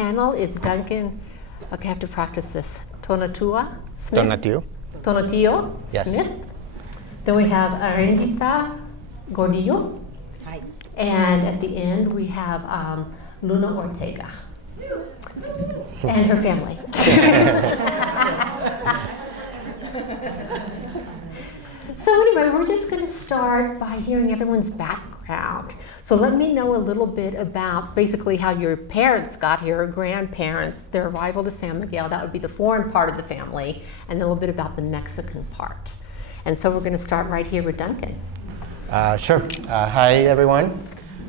panel is Duncan, okay, I have to practice this, Tonatiuh? Tonatiuh Yes. Smith. Then we have Erendira Gordillo. Hi. And at the end, we have Luna Ortega and her family. So anyway, we're just going to start by hearing everyone's background. So let me know a little bit about basically how your parents got here, or grandparents, their arrival to San Miguel. That would be the foreign part of the family, and a little bit about the Mexican part. And so we're going to start right here with Duncan. Sure. Hi, everyone.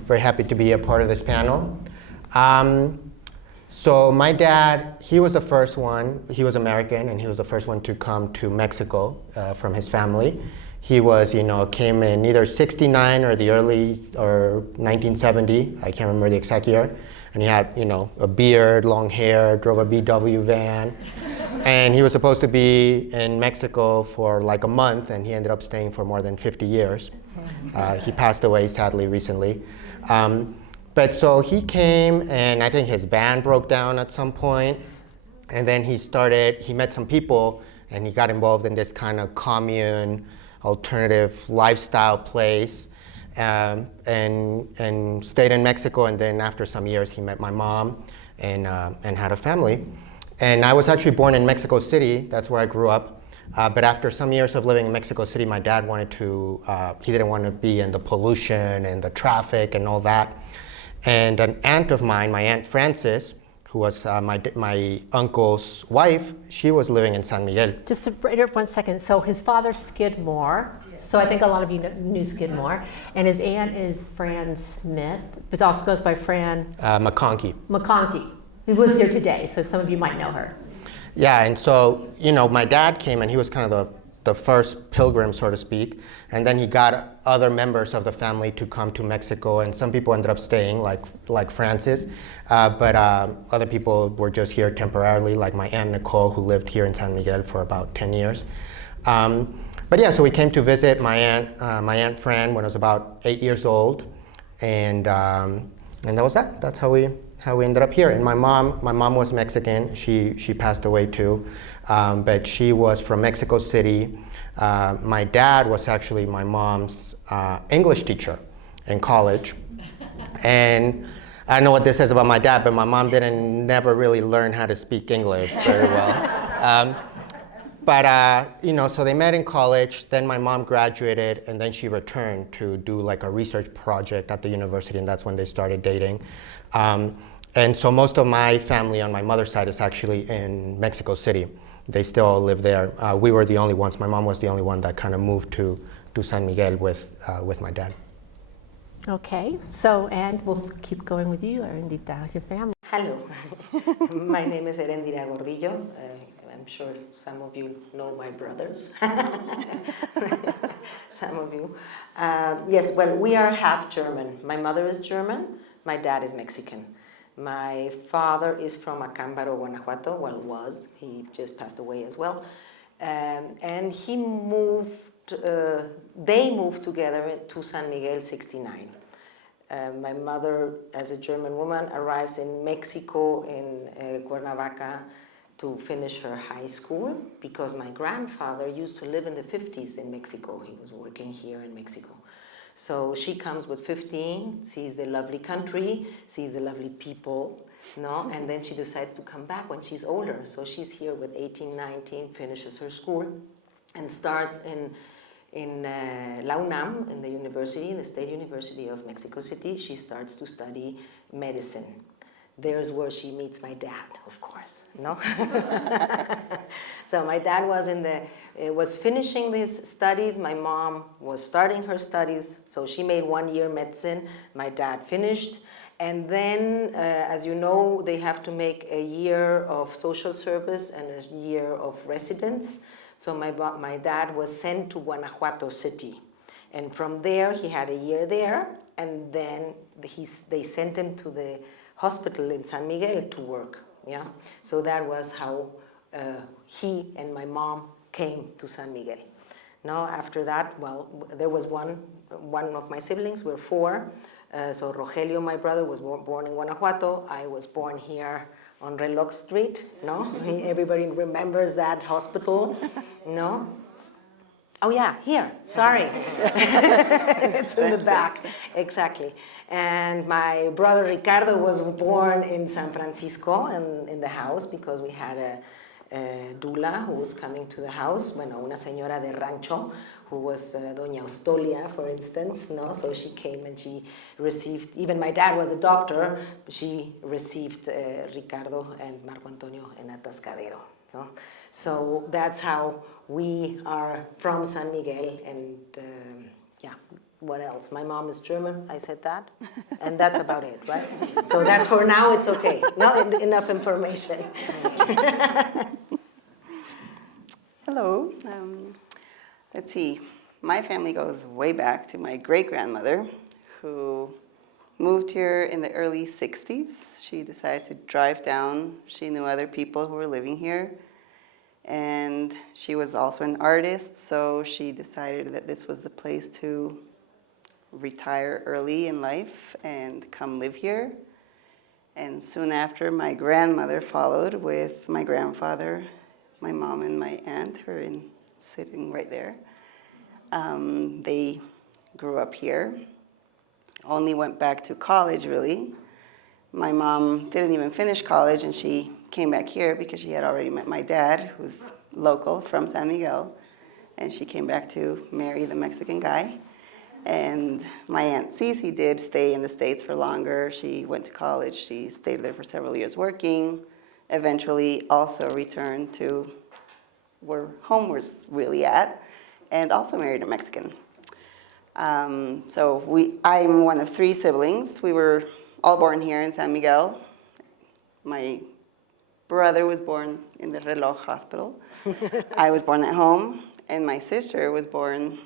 Very happy to be a part of this panel. So my dad, he was the first one. He was American, and he was the first one to come to Mexico from his family. He was, came in either 69 or the early, or 1970. I can't remember the exact year. And he had, a beard, long hair, drove a VW van. And he was supposed to be in Mexico for like a month, and he ended up staying for more than 50 years. He passed away, sadly, recently. But so he came, and I think his van broke down at some point. And then he met some people, and he got involved in this kind of commune, alternative lifestyle place, and stayed in Mexico. And then after some years, he met my mom and had a family. And I was actually born in Mexico City. That's where I grew up. But after some years of living in Mexico City, my dad he didn't want to be in the pollution and the traffic and all that. And an aunt of mine, my Aunt Frances, who was my uncle's wife, she was living in San Miguel. Just to interrupt 1 second, so his father's Skidmore, so I think a lot of you knew Skidmore, and his aunt is Fran Smith, but also goes by Fran McConkey. McConkey, who lives here today, so some of you might know her. Yeah, and so, my dad came, and he was kind of the first pilgrim, so to speak, and then he got other members of the family to come to Mexico, and some people ended up staying, like Francis, but other people were just here temporarily, like my Aunt Nicole, who lived here in San Miguel for about 10 years. But yeah, so we came to visit my Aunt Fran when I was about 8 years old, and that was that. That's how we ended up here. And my mom was Mexican. She passed away too, but she was from Mexico City. My dad was actually my mom's English teacher in college. And I don't know what this says about my dad, but my mom never really learn how to speak English very well. So they met in college, then my mom graduated, and then she returned to do like a research project at the university, and that's when they started dating. And so most of my family on my mother's side is actually in Mexico City. They still all live there. We were the only ones. My mom was the only one that kind of moved to San Miguel with my dad. Okay, so, and we'll keep going with you, Erendira, your family. Hello. My name is Erendira Gordillo. I'm sure some of you know my brothers. Some of you. Yes, well, we are half German. My mother is German. My dad is Mexican. My father is from Acámbaro, Guanajuato. Well, was. He just passed away as well. And he moved, they moved together to San Miguel 69. My mother, as a German woman, arrives in Mexico, in Cuernavaca, to finish her high school, because my grandfather used to live in the 50s in Mexico. He was working here in Mexico. So she comes with 15, sees the lovely country, sees the lovely people, and then she decides to come back when she's older. So she's here with 18, 19, finishes her school, and starts in La UNAM, in the university, the State University of Mexico City. She starts to study medicine. There's where she meets my dad, of course, So my dad was finishing his studies. My mom was starting her studies. So she made 1 year medicine. My dad finished. And then, as you know, they have to make a year of social service and a year of residence. So my dad was sent to Guanajuato City. And from there, he had a year there. And then they sent him to the hospital in San Miguel to work, yeah? So that was how he and my mom came to San Miguel. Now, after that, well, there was one of my siblings, we're four. So Rogelio, my brother, was born in Guanajuato. I was born here on Reloj Street, no? Everybody remembers that hospital, no? Oh yeah, here, sorry. It's in the back, exactly. And my brother Ricardo was born in San Francisco and in the house because we had a doula who was coming to the house, bueno, una señora de rancho who was Doña Austolia, for instance, no? So she came and she received, even my dad was a doctor, she received Ricardo and Marco Antonio en Atascadero. So that's how we are from San Miguel, and yeah, what else? My mom is German, I said that, and that's about it, right? So that's for now, it's okay. Not enough information. Hello. Let's see. My family goes way back to my great-grandmother, who moved here in the early 60s. She decided to drive down. She knew other people who were living here. And she was also an artist, so she decided that this was the place to retire early in life and come live here. And soon after, my grandmother followed with my grandfather, my mom, and my aunt, who are sitting right there. They grew up here, only went back to college, really. My mom didn't even finish college, and she came back here because she had already met my dad, who's local from San Miguel, and she came back to marry the Mexican guy. And my Aunt Cece did stay in the States for longer. She went to college. She stayed there for several years working, eventually also returned to where home was really at, and also married a Mexican. So I'm one of 3 siblings. We were all born here in San Miguel. My brother was born in the Reloj Hospital. I was born at home, and my sister was born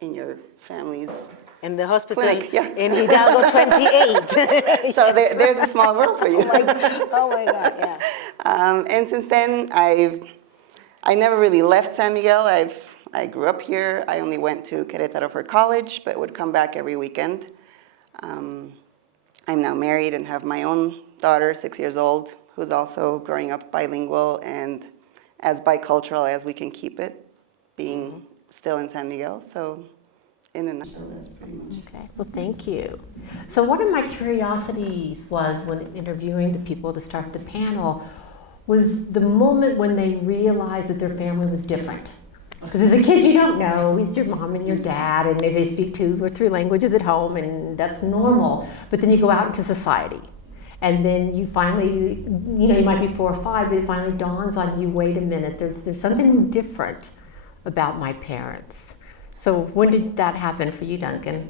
in your family's In the hospital, clinic, yeah. in Hidalgo 28. So there's a small world for you. Oh my God, yeah. And since then, I never really left San Miguel. I grew up here. I only went to Querétaro for college, but would come back every weekend. I'm now married and have my own daughter, 6 years old, who's also growing up bilingual and as bicultural as we can keep it, being still in San Miguel. So in a nutshell, that's pretty much. Okay, well, thank you. So one of my curiosities was when interviewing the people to start the panel was the moment when they realized that their family was different. Because as a kid, you don't know. It's your mom and your dad, and maybe they speak 2 or 3 languages at home, and that's normal. But then you go out into society, and then you finally, you might be 4 or 5, but it finally dawns on you, wait a minute, there's something different about my parents. So when did that happen for you, Duncan?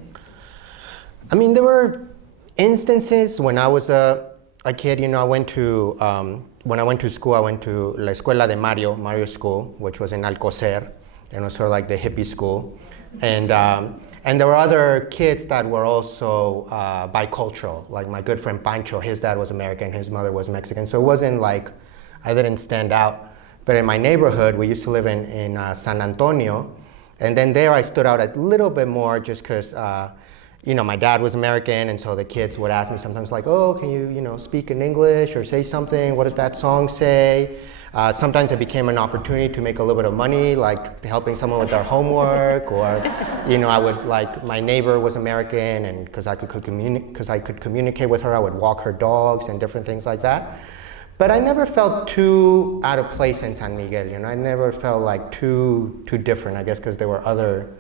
I mean, there were instances when I was a kid, I went to, when I went to school, I went to La Escuela de Mario School, which was in Alcocer, and it was sort of like the hippie school. And there were other kids that were also bicultural, like my good friend Pancho, his dad was American, his mother was Mexican. So it wasn't like I didn't stand out. But in my neighborhood, we used to live in San Antonio, and then there I stood out a little bit more just because my dad was American, and so the kids would ask me sometimes like, oh, can you, speak in English or say something? What does that song say? Sometimes it became an opportunity to make a little bit of money, like helping someone with their homework, or, I would my neighbor was American, and because I could communicate with her, I would walk her dogs and different things like that. But I never felt too out of place in San Miguel, I never felt like too different, I guess because there were other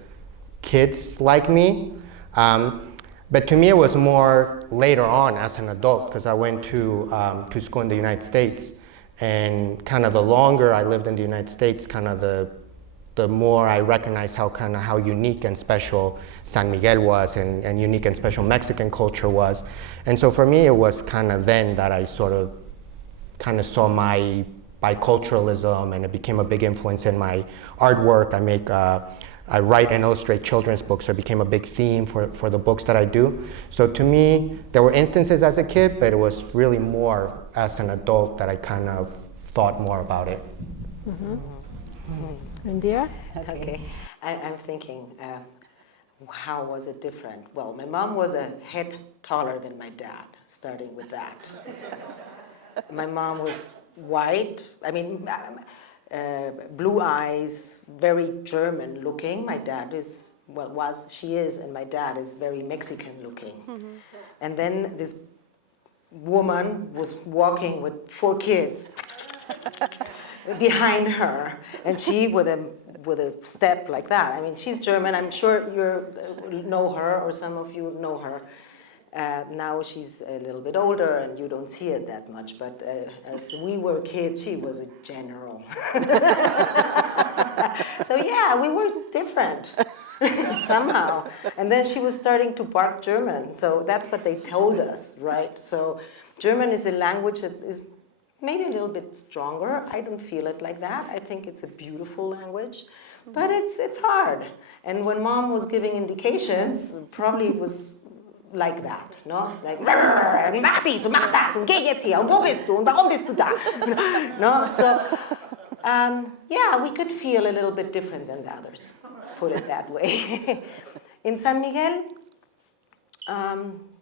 kids like me. But to me, it was more later on as an adult, because I went to school in the United States, and kind of the longer I lived in the United States, kind of the more I recognized how unique and special San Miguel was, and unique and special Mexican culture was. And so for me, it was kind of then that I sort of saw my biculturalism, and it became a big influence in my artwork. I write and illustrate children's books, so it became a big theme for the books that I do. So to me, there were instances as a kid, but it was really more as an adult that I kind of thought more about it. Erendira? Okay, I'm thinking, how was it different? Well, my mom was a head taller than my dad, starting with that. My mom was white. I mean, blue eyes, very German looking. My dad is, she is, and my dad is very Mexican looking. And then this woman was walking with 4 kids behind her, and she with a step like that. I mean, she's German. I'm sure you know her, or some of you know her. Now she's a little bit older, and you don't see it that much. But as we were kids, she was a general. So yeah, we were different somehow. And then she was starting to bark German. So that's what they told us, right? So German is a language that is maybe a little bit stronger. I don't feel it like that. I think it's a beautiful language, but it's hard. And when Mom was giving indications, probably it was like that, no? Like, mach dies und mach das und geh jetzt hier und wo bist du und warum bist du da? No? So, yeah, we could feel a little bit different than the others, put it that way. In San Miguel,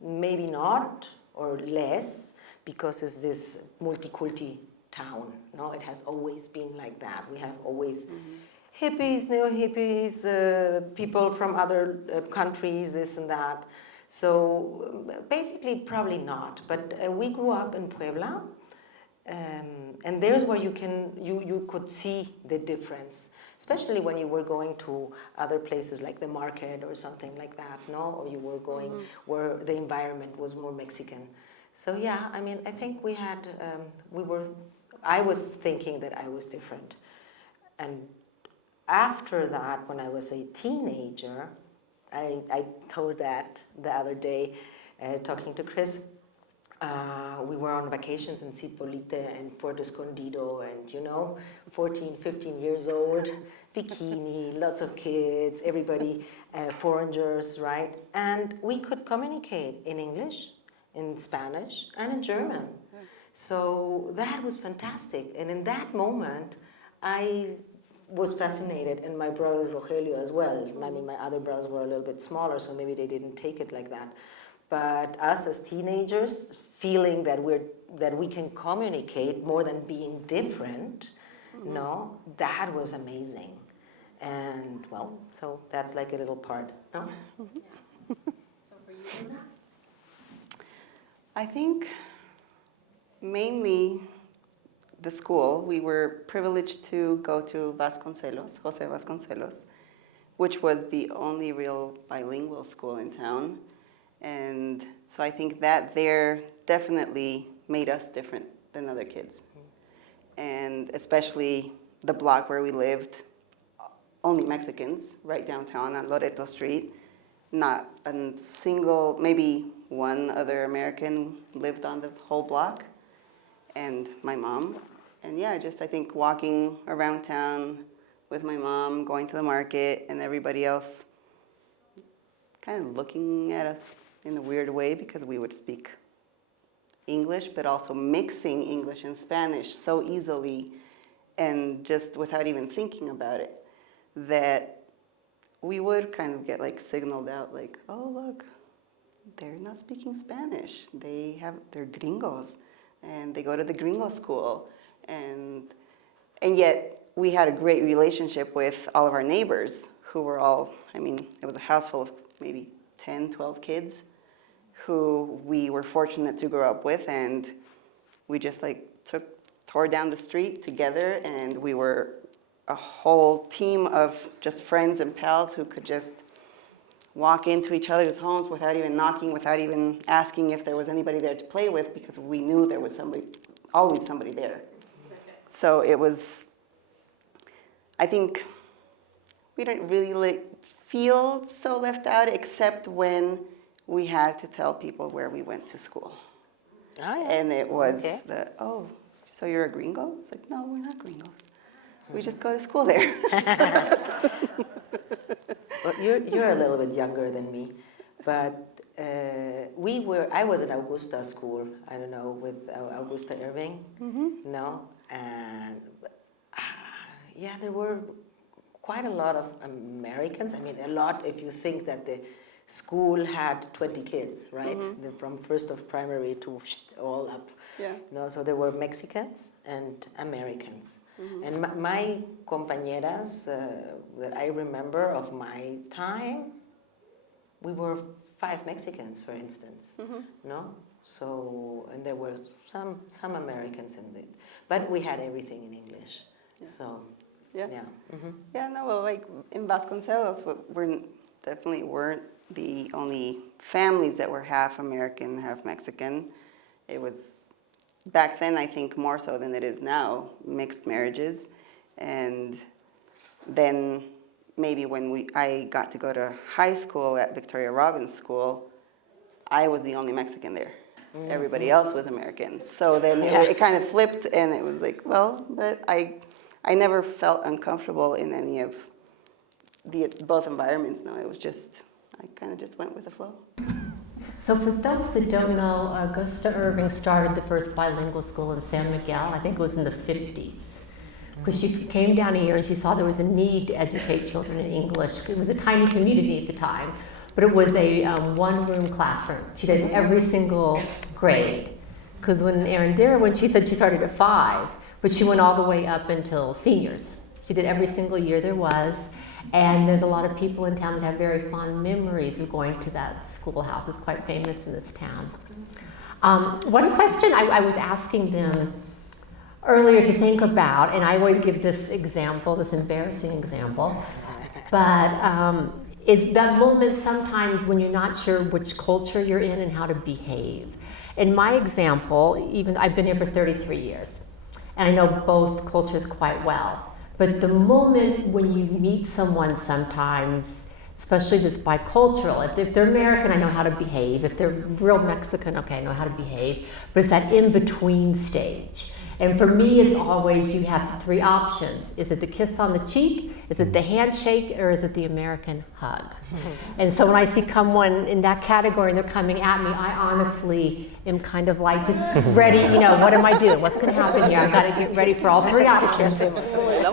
maybe not, or less, because it's this multiculti town, no? It has always been like that. We have always hippies, neo-hippies, people from other countries, this and that. So basically, probably not. But we grew up in Puebla, and there's where you could see the difference, especially when you were going to other places like the market or something like that, no? Or you were going where the environment was more Mexican. So yeah, I mean, I think we had, I was thinking that I was different. And after that, when I was a teenager, I told that the other day, talking to Kris, we were on vacations in Zipolite and Puerto Escondido, and 14, 15 years old, bikini, lots of kids, everybody, foreigners, right? And we could communicate in English, in Spanish, and in German. So that was fantastic. And in that moment, I was fascinated, and my brother Rogelio as well. I mean, my other brothers were a little bit smaller, so maybe they didn't take it like that. But us as teenagers, feeling that we can communicate more than being different, no, that was amazing. And well, so that's like a little part, no? So for you, Luna? I think mainly the school. We were privileged to go to Jose Vasconcelos, which was the only real bilingual school in town. And so I think that there definitely made us different than other kids. And especially the block where we lived, only Mexicans, right downtown on Loreto Street. Not a single, maybe one other American lived on the whole block, and my mom. And yeah, I think walking around town with my mom, going to the market, and everybody else kind of looking at us in a weird way because we would speak English, but also mixing English and Spanish so easily and just without even thinking about it, that we would kind of get like signaled out like, oh, look, they're not speaking Spanish. They're gringos, and they go to the gringo school. And yet we had a great relationship with all of our neighbors who were all, it was a house full of maybe 10, 12 kids who we were fortunate to grow up with, and we just tore down the street together, and we were a whole team of just friends and pals who could just walk into each other's homes without even knocking, without even asking if there was anybody there to play with, because we knew there was always somebody there. So it was, I think we didn't really feel so left out, except when we had to tell people where we went to school. Oh, yeah. And it was so you're a gringo? It's like, no, we're not gringos. We just go to school there. Well, you're a little bit younger than me, but I was at Augusta school, I don't know, with Augusta Irving, no? And yeah, there were quite a lot of Americans. A lot if you think that the school had 20 kids, right? From first of primary to all up. Yeah. No, so there were Mexicans and Americans. And my compañeras that I remember of my time, we were 5 Mexicans, for instance. No, so and there were some Americans in it, but we had everything in English. So Yeah. yeah. Yeah, no, well, like in Vasconcelos, we're definitely weren't the only families that were half American, half Mexican. It was back then, I think, more so than it is now, mixed marriages. And then maybe when I got to go to high school at Victoria Robbins School, I was the only Mexican there. Everybody else was American. So then it kind of flipped, and it was like, well, but I never felt uncomfortable in any of both environments. No, it was just, I kind of just went with the flow. So for those that don't know, Augusta Irving started the first bilingual school in San Miguel. I think it was in the 50s. Because she came down here and she saw there was a need to educate children in English. It was a tiny community at the time, but it was a one-room classroom. She did in every single grade. Because when she said she started at 5, but she went all the way up until seniors. She did every single year there was. And there's a lot of people in town that have very fond memories of going to that schoolhouse. It's quite famous in this town. One question I was asking them earlier to think about, and I always give this example, this embarrassing example, but is that moment sometimes when you're not sure which culture you're in and how to behave. In my example, even I've been here for 33 years, and I know both cultures quite well. But the moment when you meet someone sometimes, especially that's bicultural, if they're American, I know how to behave. If they're real Mexican, okay, I know how to behave. But it's that in-between stage. And for me, it's always you have 3 options. Is it the kiss on the cheek? Is it the handshake? Or is it the American hug? And so when I see someone in that category and they're coming at me, I honestly am kind of like just ready, what am I doing? What's going to happen here? I've got to get ready for all 3 options.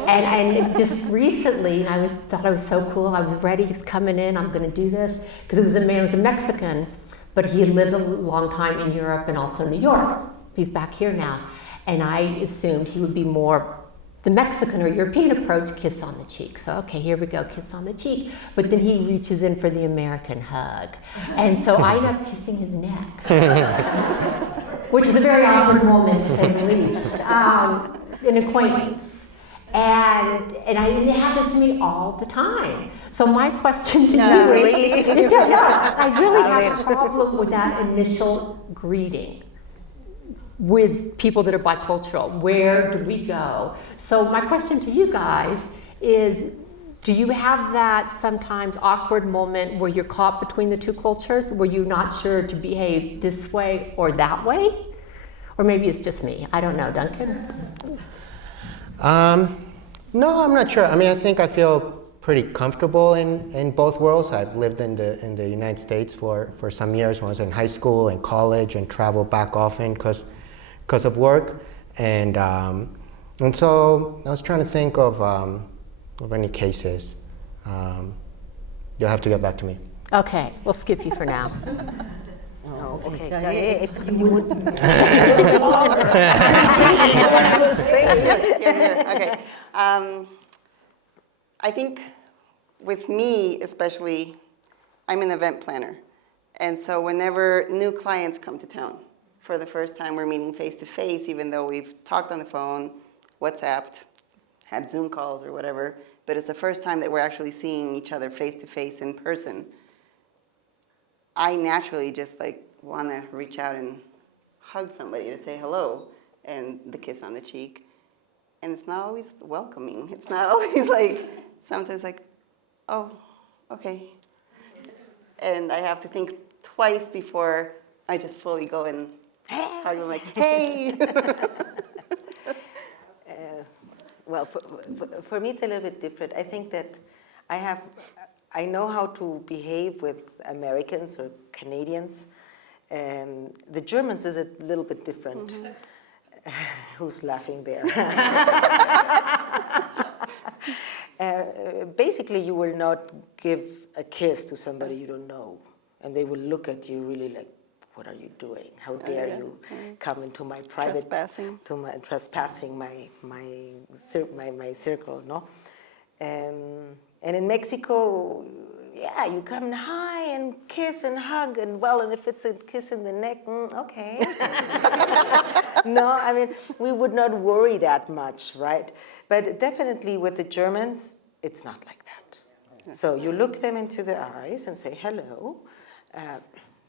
And just recently, I thought I was so cool. I was ready. He was coming in. I'm going to do this. Because it was a Mexican, but he had lived a long time in Europe and also New York. He's back here now. And I assumed he would be more the Mexican or European approach, kiss on the cheek. So, okay, here we go, kiss on the cheek. But then he reaches in for the American hug. And so I end up kissing his neck, which is a very awkward moment, to say the least, an acquaintance. And it happens to me all the time. So my question to you is, I really have a problem with that initial greeting with people that are bicultural. Where do we go? So my question to you guys is, do you have that sometimes awkward moment where you're caught between the 2 cultures, where you're not sure to behave this way or that way? Or maybe it's just me. I don't know, Duncan? No, I'm not sure. I mean, I think I feel pretty comfortable in both worlds. I've lived in the United States for some years when I was in high school and college, and traveled back often because of work. And so I was trying to think of any cases. You'll have to get back to me. Okay, we'll skip you for now. Oh, okay. Okay. I think with me especially, I'm an event planner. And so whenever new clients come to town, for the first time we're meeting face to face, even though we've talked on the phone, WhatsApped, had Zoom calls or whatever, but it's the first time that we're actually seeing each other face to face in person. I naturally just want to reach out and hug somebody to say hello, and the kiss on the cheek. And it's not always welcoming. It's not always sometimes oh, okay. And I have to think twice before I just fully go and hug them hey. Well, for me it's a little bit different. I think that I know how to behave with Americans or Canadians. The Germans is a little bit different. Mm-hmm. Who's laughing there? Basically, you will not give a kiss to somebody you don't know, and they will look at you really like, what are you doing? How dare you come into my private, trespassing my circle, no? And in Mexico, yeah, you come and hi and kiss and hug, and well, and if it's a kiss in the neck, okay. No, I mean, we would not worry that much, right? But definitely with the Germans, it's not like that. So you look them into the eyes and say hello,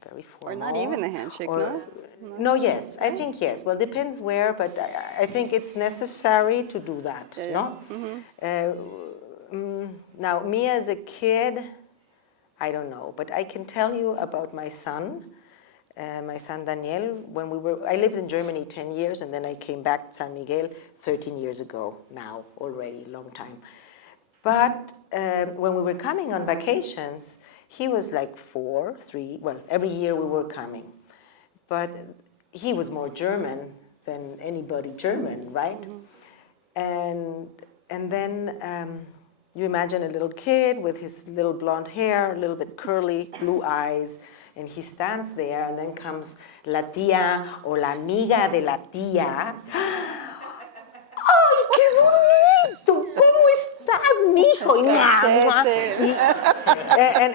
very formal. Or not even the handshake, no? No, yes, I think yes. Well, depends where, but I think it's necessary to do that, no? Now, me as a kid, I don't know, but I can tell you about my son Daniel. I lived in Germany 10 years, and then I came back to San Miguel 13 years ago now, already, long time. But when we were coming on vacations, he was like 3, well, every year we were coming. But he was more German than anybody German, right? And then you imagine a little kid with his little blonde hair, a little bit curly, blue eyes, and he stands there, and then comes la tía or la amiga de la tía. ¡Ay, qué bonito! ¿Cómo estás, mijo?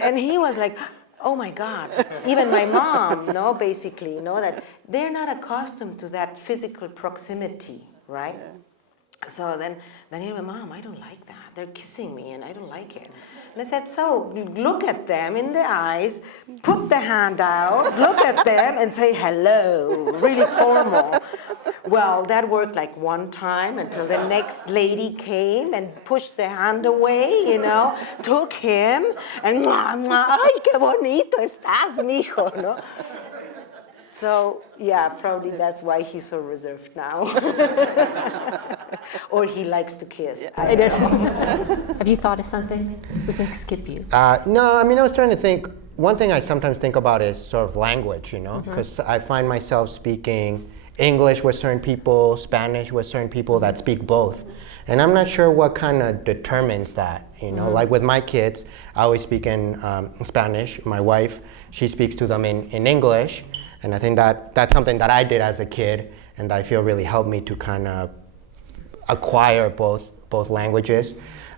And he was like, oh my God. Even my mom, no, basically, that they're not accustomed to that physical proximity, right? So then he went, Mom, I don't like that. They're kissing me and I don't like it. And I said, so you look at them in the eyes, put the hand out, look at them and say hello, really formal. Well, that worked like one time until the next lady came and pushed the hand away, took him and, ay, qué bonito estás, mijo, no? So, yeah, probably that's why he's so reserved now. Or he likes to kiss. I don't know. Have you thought of something? We can skip you. No, I mean, I was trying to think. One thing I sometimes think about is sort of language, because I find myself speaking English with certain people, Spanish with certain people that speak both. And I'm not sure what kind of determines that, Like with my kids, I always speak in Spanish. My wife, she speaks to them in English. And I think that's something that I did as a kid, and I feel really helped me to kind of acquire both languages.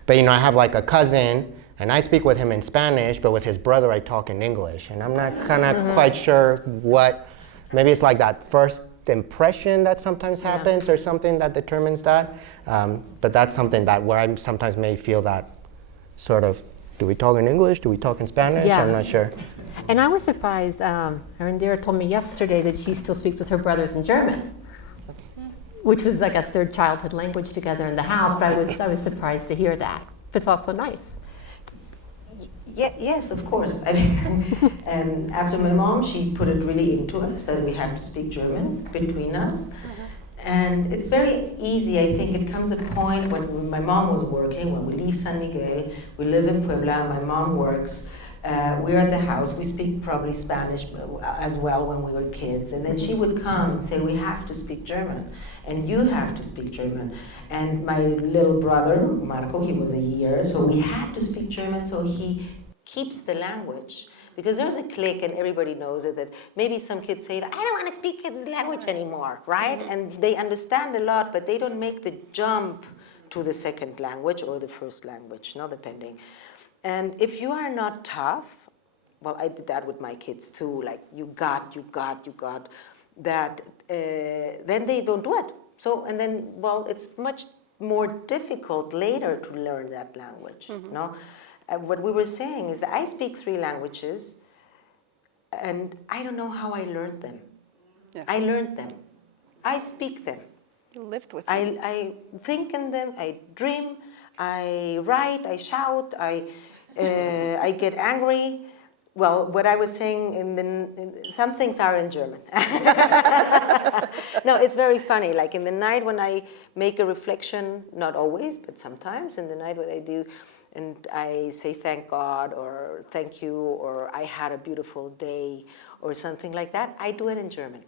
But I have like a cousin, and I speak with him in Spanish, but with his brother I talk in English. And I'm not kind of quite sure maybe it's like that first impression that sometimes happens or something that determines that. But that's something where I sometimes may feel that sort of, do we talk in English? Do we talk in Spanish? Yeah. I'm not sure. And I was surprised, Erendira told me yesterday that she still speaks with her brothers in German, which was, I guess, their childhood language together in the house. But I was surprised to hear that. It's also nice. Yes, of course. I mean, after my mom, she put it really into us that we have to speak German between us. And it's very easy. I think it comes a point when my mom was working, when we leave San Miguel, we live in Puebla, my mom works. We're at the house, we speak probably Spanish as well when we were kids, and then she would come and say, we have to speak German, and you have to speak German. And my little brother, Marco, he was a year, so we had to speak German, so he keeps the language. Because there's a clique, and everybody knows it, that maybe some kids say, I don't want to speak his language anymore, right? And they understand a lot, but they don't make the jump to the second language or the first language, depending. And if you are not tough, well, I did that with my kids too, like you got that, then they don't do it. So, and then, well, it's much more difficult later to learn that language, what we were saying is that I speak 3 languages, and I don't know how I learned them. Yeah. I learned them. I speak them. You lived with them. I think in them, I dream, I write, I shout, I get angry. Well, what I was saying, some things are in German. No, it's very funny. Like in the night when I make a reflection, not always, but sometimes in the night what I do, and I say thank God or thank you or I had a beautiful day or something like that, I do it in German.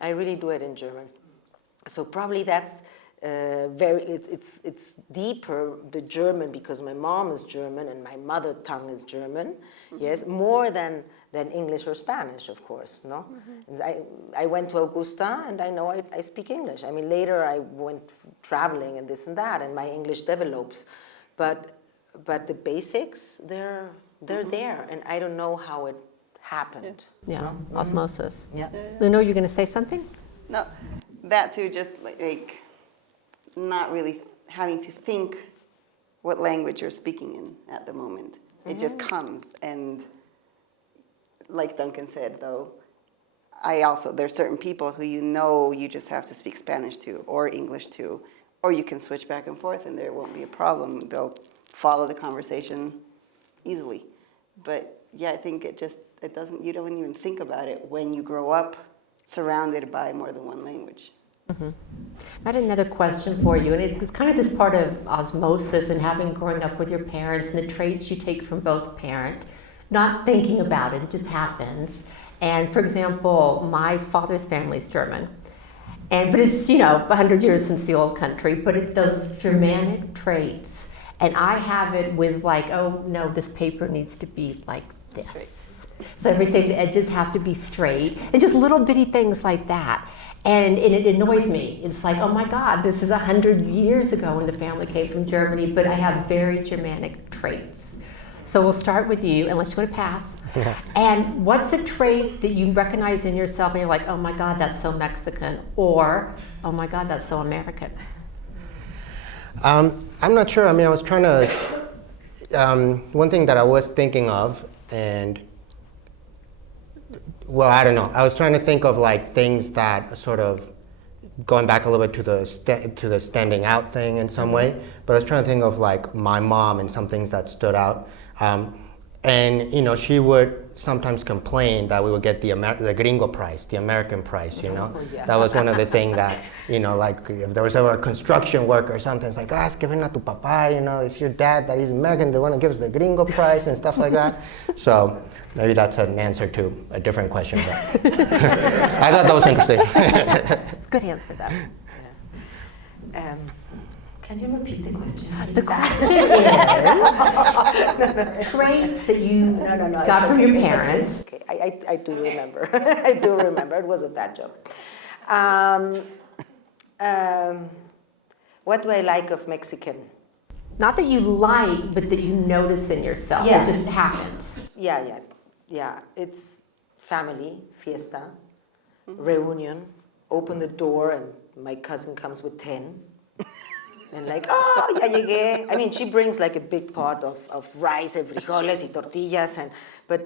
I really do it in German. So probably that's it's deeper, the German, because my mom is German and my mother tongue is German, yes, more than than English or Spanish, of course, no? And I went to Augusta, and I know I speak English. I mean, later I went traveling and this and that, and my English develops. But the basics, they're there, and I don't know how it happened. Yeah, osmosis. Yeah. Luna, you're going to say something? No, that too, just like not really having to think what language you're speaking in at the moment. It just comes. And like Duncan said, though, there's certain people who you just have to speak Spanish to or English to, or you can switch back and forth and there won't be a problem. They'll follow the conversation easily. But yeah, I think you don't even think about it when you grow up surrounded by more than one language. I had another question for you, and it's kind of this part of osmosis and having growing up with your parents and the traits you take from both parents, not thinking about it, it just happens. And for example, my father's family is German, but it's 100 years since the old country, but it does Germanic traits, and I have it with like, oh no, this paper needs to be like this. Straight. So everything, the edges have to be straight, and just little bitty things like that. And it annoys me. It's like, oh my God, this is 100 years ago when the family came from Germany, but I have very Germanic traits. So we'll start with you, unless you want to pass. And what's a trait that you recognize in yourself and you're like, oh my God, that's so Mexican, or oh my God, that's so American? I'm not sure. I mean, I was trying to, one thing that I was thinking of, and well, I don't know. I was trying to think of like things that sort of going back a little bit to the standing out thing in some way. But I was trying to think of like my mom and some things that stood out. And she would sometimes complain that we would get the gringo price, the American price. That was one of the things that like if there was ever a construction work or something, it's like, es que ven a tu papá, it's your dad that is American, they want to give us the gringo price and stuff like that. So maybe that's an answer to a different question, but I thought that was interesting. It's a good answer, though. Yeah. Can you repeat the question? The question is traits that you got from your parents. Okay, I do remember. I do remember. It was a bad joke. What do I like of Mexican? Not that you like, but that you notice in yourself. Yeah. It just happens. Yeah. It's family, fiesta, reunion, open the door and my cousin comes with 10. And like, oh, ya llegué. I mean, she brings like a big pot of rice and frijoles y tortillas, but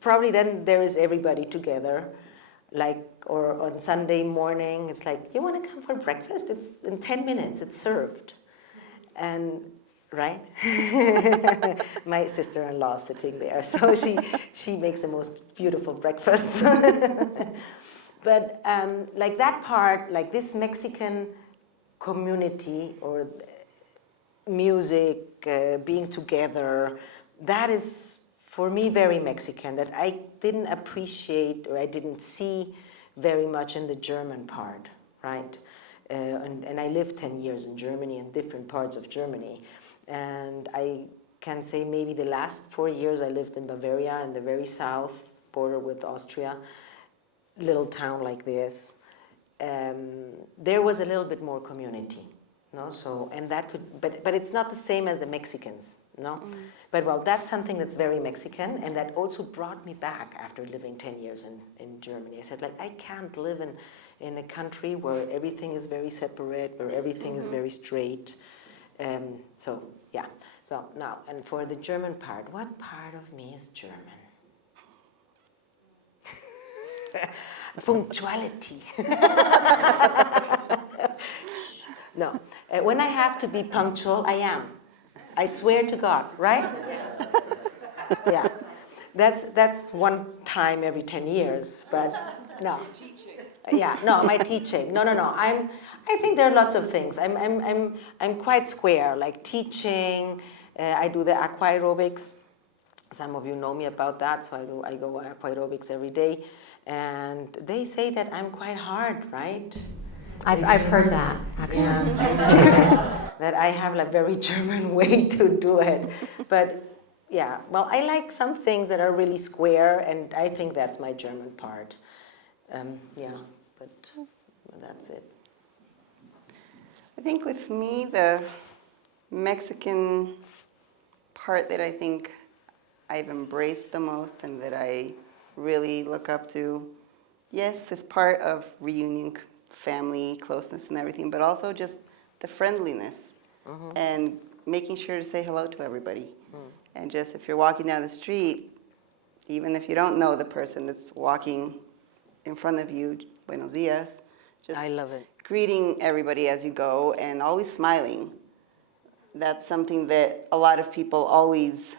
probably then there is everybody together. Like, or on Sunday morning, it's like, you want to come for breakfast? It's in 10 minutes, it's served. And, right? My sister-in-law sitting there, so she makes the most beautiful breakfasts. But like that part, like this Mexican community or music, being together, that is for me very Mexican, that I didn't appreciate or I didn't see very much in the German part, right? And I lived 10 years in Germany, in different parts of Germany. And I can say maybe the last 4 years I lived in Bavaria, in the very south border with Austria, little town like this. There was a little bit more community, no? So, and that could, but it's not the same as the Mexicans, no? But well, that's something that's very Mexican, and that also brought me back after living 10 years in Germany. I said, like, I can't live in a country where everything is very separate, where everything is very straight. So, yeah. So now, and for the German part, what part of me is German? Punctuality. No, when I have to be punctual, I am. I swear to God, right? Yeah, that's one time every 10 years, but no. Yeah, no, my teaching. No. I think there are lots of things. I'm quite square, like teaching. I do the aqua aerobics. Some of you know me about that, so I go aqua aerobics every day. And they say that I'm quite hard, right? I've heard that, actually. Yeah, that I have a very German way to do it. But Yeah, well, I like some things that are really square, and I think that's my German part. Yeah, but that's it. I think with me, the Mexican part that I think I've embraced the most and that I really look up to, yes, this part of reunion, family, closeness and everything, but also just the friendliness and making sure to say hello to everybody. And just if you're walking down the street, even if you don't know the person that's walking in front of you, buenos dias, just I love it. greeting everybody as you go and always smiling. That's something that a lot of people always,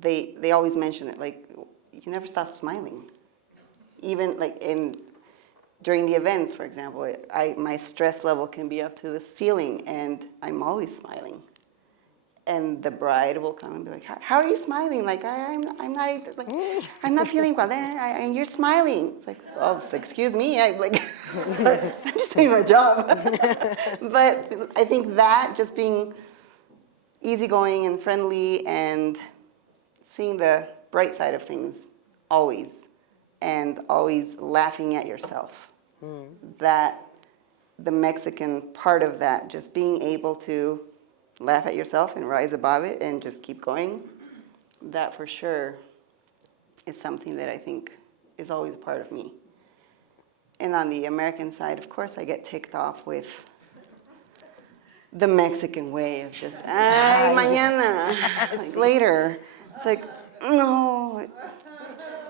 they always mention it, like, you never stop smiling. Even like during the events, for example, my stress level can be up to the ceiling and I'm always smiling. And the bride will come and be like, "How are you smiling? Like I'm not feeling well. And you're smiling." It's like, "Oh, excuse me. I'm just doing my job." But I think that just being easygoing and friendly and seeing the bright side of things always, and always laughing at yourself. That the Mexican part of that, just being able to laugh at yourself and rise above it and just keep going, that for sure is something that I think is always a part of me. And on the American side, of course, I get ticked off with the Mexican way. It's just, ay, mañana, like later. It's like, no.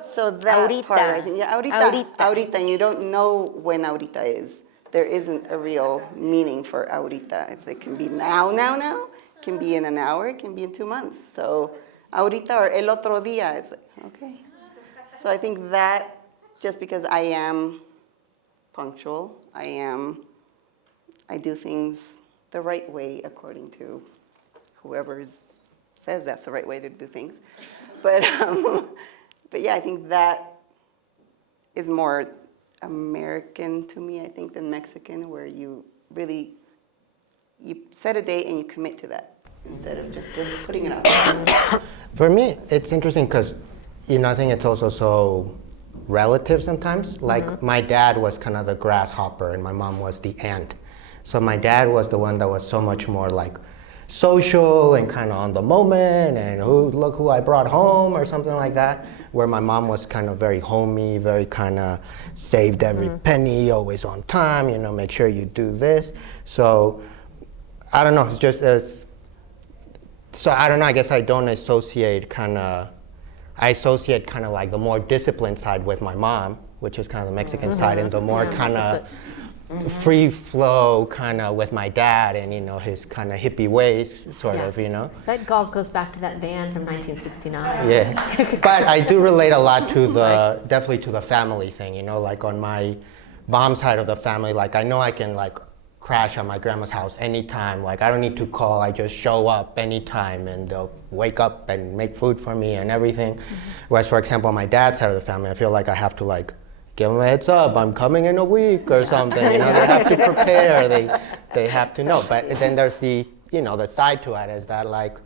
So that Ahorita. part, I think, yeah, ahorita, and you don't know when ahorita is. There isn't a real meaning for ahorita. It can be now, it can be in an hour, it can be in 2 months. So ahorita or el otro día, it's like, okay. So I think that just because I am punctual, I do things the right way according to whoever says that's the right way to do things. But yeah, I think that is more American to me, I think, than Mexican, where you really, you set a date and you commit to that instead of just putting it out. For me, it's interesting because, I think it's also so relative sometimes. Like my dad was kind of the grasshopper and my mom was the ant. So my dad was the one that was so much more like social and kind of on the moment and look who I brought home or something like that. Where my mom was kind of very homey, very kind of saved every penny, always on time, make sure you do this. So I don't know, so I don't know, I guess I don't associate I associate kind of like the more disciplined side with my mom, which is kind of the Mexican side, and the more kind of free flow kind of with my dad and his kind of hippie ways sort of. That golf goes back to that band from 1969. Yeah, but I do relate a lot to definitely to the family thing, like on my mom's side of the family, like I know I can like crash at my grandma's house anytime, like I don't need to call, I just show up anytime and they'll wake up and make food for me and everything. Whereas for example on my dad's side of the family, I feel like I have to like give them a heads up, I'm coming in a week or something, they have to prepare, they have to know. But then there's the, the side to it is that like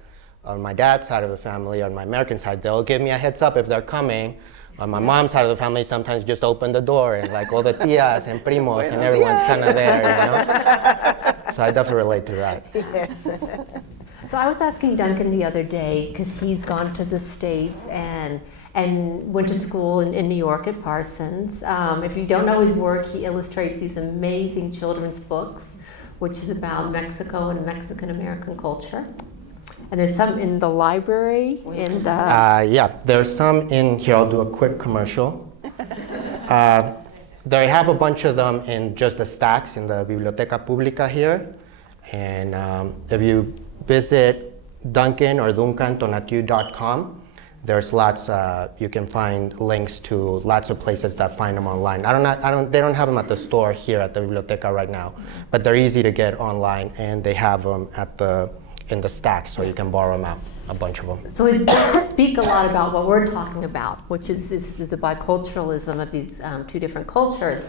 on my dad's side of the family, on my American side, they'll give me a heads up if they're coming. On my mom's side of the family, sometimes just open the door and like all the tias and primos and everyone's kind of there, So I definitely relate to that. Yes. So I was asking Duncan the other day, because he's gone to the States and went to school in New York at Parsons. If you don't know his work, he illustrates these amazing children's books, which is about Mexico and Mexican-American culture. And there's some in the library, in the... Yeah, there's some in here. I'll do a quick commercial. They have a bunch of them in just the stacks in the Biblioteca Pública here. And if you visit Duncan or DuncanTonatiuh.com, there's lots, you can find links to lots of places that find them online. They don't have them at the store here at the Biblioteca right now, but they're easy to get online and they have them in the stacks, so you can borrow them out, a bunch of them. So his books speak a lot about what we're talking about, which is the biculturalism of these two different cultures.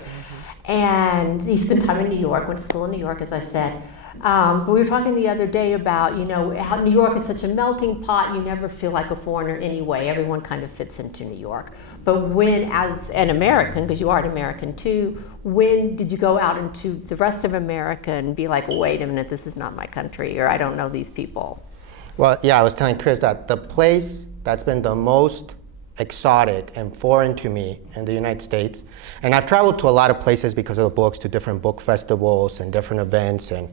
And he spent time in New York, went to school in New York, as I said. But we were talking the other day about, you know, how New York is such a melting pot, you never feel like a foreigner anyway. Everyone kind of fits into New York. But when, as an American, because you are an American too, when did you go out into the rest of America and be like, wait a minute, this is not my country, or I don't know these people? Well, yeah, I was telling Kris that the place that's been the most exotic and foreign to me in the United States, and I've traveled to a lot of places because of the books, to different book festivals and different events, and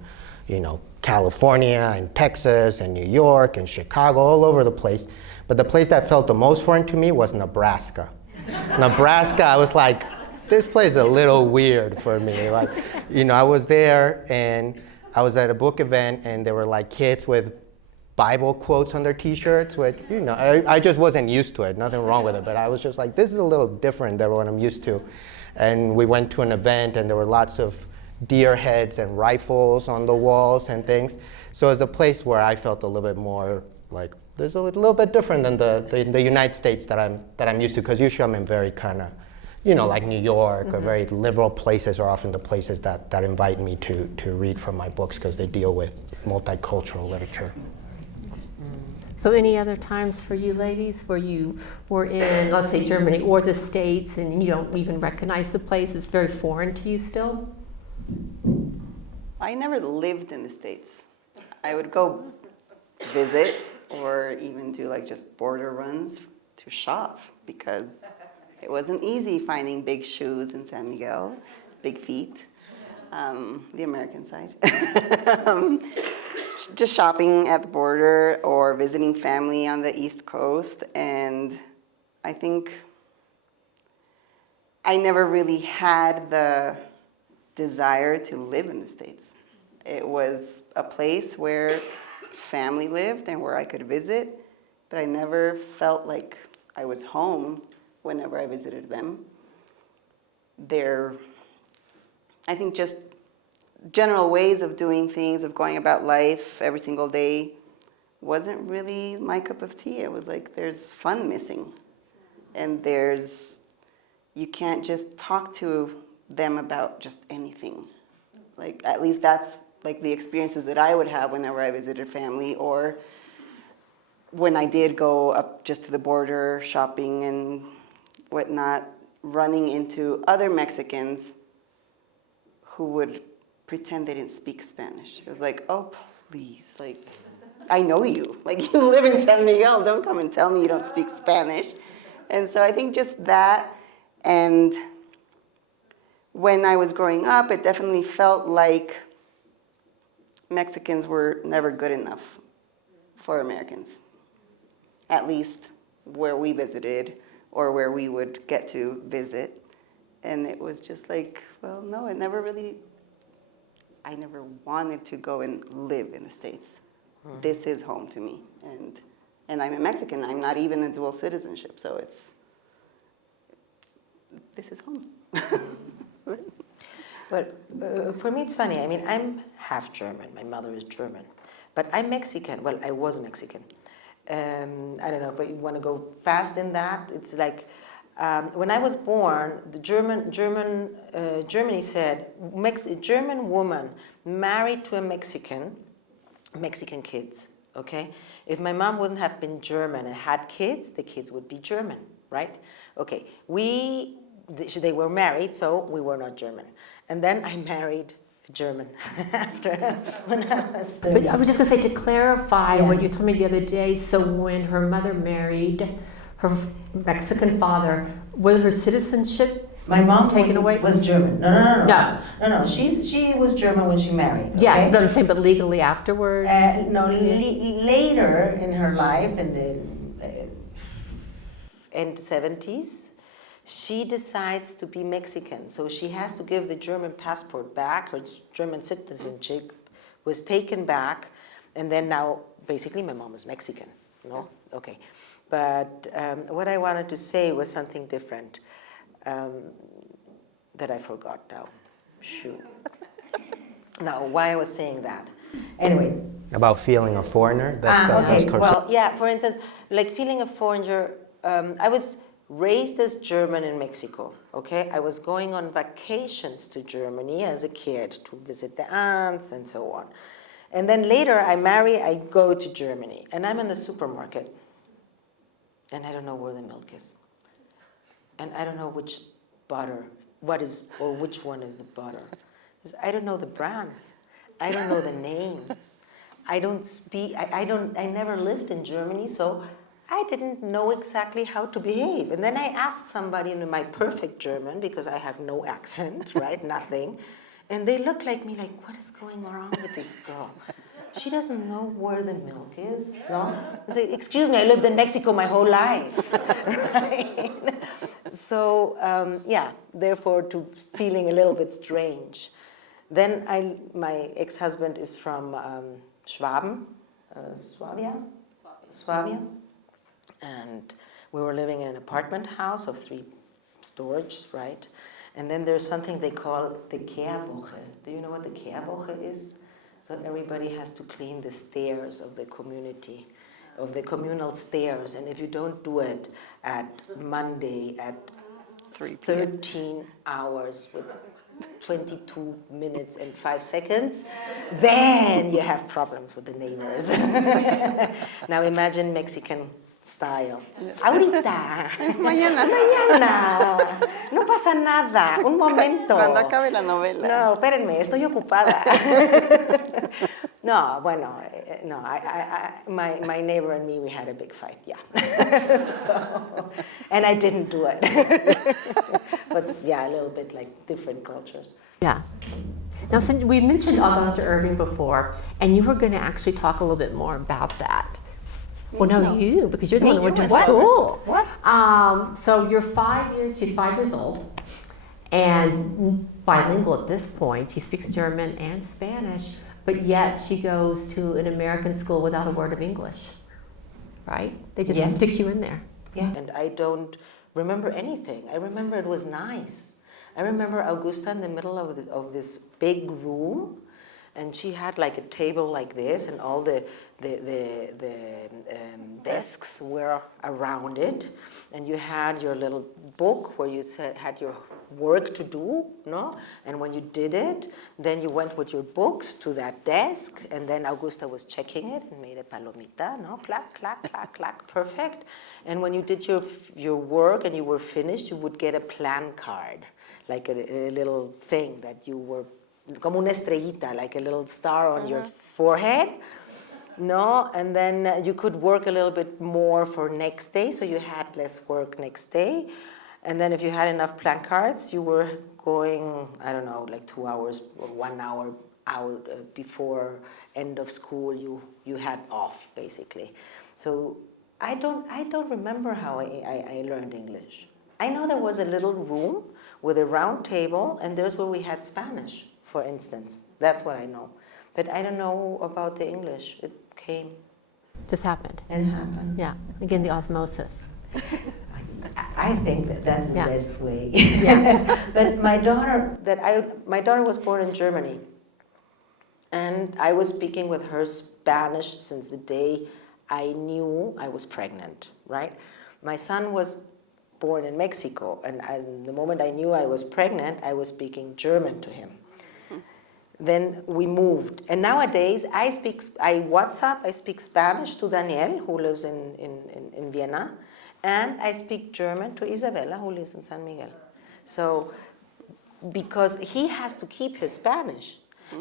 you know, California and Texas and New York and Chicago, all over the place. But the place that felt the most foreign to me was Nebraska. Nebraska, I was like, this place is a little weird for me. Like, you know, I was there and I was at a book event and there were like kids with Bible quotes on their t-shirts, which, you know, I just wasn't used to it, nothing wrong with it, but I was just like, this is a little different than what I'm used to. And we went to an event and there were lots of deer heads and rifles on the walls and things. So it's a place where I felt a little bit more like, there's a little bit different than the United States that I'm used to, because usually I'm in very kind of, you know, like New York or very liberal places are often the places that invite me to read from my books because they deal with multicultural literature. So any other times for you ladies where you were in, let's say, Germany or the States and you don't even recognize the place, it's very foreign to you still? I never lived in the States. I would go visit or even do like just border runs to shop because it wasn't easy finding big shoes in San Miguel, big feet, the American side. Just shopping at the border or visiting family on the East Coast. And I think I never really had the desire to live in the States. It was a place where family lived and where I could visit, but I never felt like I was home whenever I visited them. I think just general ways of doing things, of going about life every single day, wasn't really my cup of tea. It was like, there's fun missing. And you can't just talk to them about just anything. Like, at least that's like the experiences that I would have whenever I visited family, or when I did go up just to the border shopping and whatnot, running into other Mexicans who would pretend they didn't speak Spanish. It was like, oh, please, like, I know you. Like, you live in San Miguel, don't come and tell me you don't speak Spanish. And so I think just that, and when I was growing up, it definitely felt like Mexicans were never good enough for Americans, at least where we visited or where we would get to visit. And it was just like, well, no, I never wanted to go and live in the States. This is home to me. And I'm a Mexican. I'm not even a dual citizenship. So this is home. But for me, it's funny. I mean, I'm half German. My mother is German. But I'm Mexican. Well, I was Mexican. I don't know, but you want to go fast in that? It's like, when I was born, the Germany said, German woman married to a Mexican kids, okay? If my mom wouldn't have been German and had kids, the kids would be German, right? Okay, they were married, so we were not German. And then I married a German after, when I was 30. But I was just going to say, to clarify what you told me the other day, so when her mother married her Mexican father, was her citizenship My mom taken away? was German. No. She was German when she married. Okay? Yes, but I'm saying, but legally afterwards? Later in her life, in the end 70s, she decides to be Mexican. So she has to give the German passport back. Her German citizenship was taken back. And then now, basically, my mom is Mexican. No? Okay. But what I wanted to say was something different that I forgot now. Shoot. Now, why I was saying that. Anyway. About feeling a foreigner? Okay. Well, yeah, for instance, like feeling a foreigner, I was raised as German in Mexico, okay? I was going on vacations to Germany as a kid to visit the aunts and so on. And then later I marry, I go to Germany, and I'm in the supermarket, and I don't know where the milk is. And I don't know which butter, which one is the butter. I don't know the brands. I don't know the names. I don't speak, I never lived in Germany, so I didn't know exactly how to behave. And then I asked somebody in my perfect German, because I have no accent, right, nothing. And they looked like me like, what is going on with this girl? She doesn't know where the milk is, no? I say, excuse me, I lived in Mexico my whole life, right? So, yeah, therefore to feeling a little bit strange. Then my ex-husband is from Swabia, and we were living in an apartment house of 3 storages, right? And then there's something they call the Kehrwoche. Do you know what the Kehrwoche is? So everybody has to clean the stairs of the community, of the communal stairs. And if you don't do it at Monday at 13 hours with 22 minutes and 5 seconds, then you have problems with the neighbors. Now imagine Mexican style. Ahorita. Mañana. Mañana. No pasa nada. Un momento. Cuando acabe la novela. No, espérenme, estoy ocupada. No, bueno, no, my neighbor and me, we had a big fight, yeah. So, and I didn't do it. But yeah, a little bit like different cultures. Yeah. Now, since we mentioned Augusta Irving before, and you were going to actually talk a little bit more about that. Well, no, you, because you're the one who went to school. What? So you're 5 years, she's 5 years old, and bilingual at this point. She speaks German and Spanish, but yet she goes to an American school without a word of English, right? They just stick you in there. Yeah. And I don't remember anything. I remember it was nice. I remember Augusta in the middle of this big room, and she had like a table like this, and all the desks were around it, and you had your little book where you had your work to do, no? And when you did it, then you went with your books to that desk, and then Augusta was checking it and made a palomita, no? Clack, clack, clack, clack, perfect. And when you did your work and you were finished, you would get a plan card, like a little thing that you were, como una estrellita, like a little star on your forehead, no? And then you could work a little bit more for next day, so you had less work next day. And then if you had enough plan cards, you were going, I don't know, like 2 hours or 1 hour out before end of school, you had off, basically. So I don't remember how I learned English. I know there was a little room with a round table, and there's where we had Spanish, for instance. That's what I know. But I don't know about the English. It came. Just happened. It happened. Yeah, again, the osmosis. I think that's the best way. Yeah. But my daughter was born in Germany, and I was speaking with her Spanish since the day I knew I was pregnant, right? My son was born in Mexico, and the moment I knew I was pregnant, I was speaking German to him. Then we moved, and nowadays I speak Spanish to Daniel, who lives in Vienna, and I speak German to Isabella, who lives in San Miguel. So, because he has to keep his Spanish,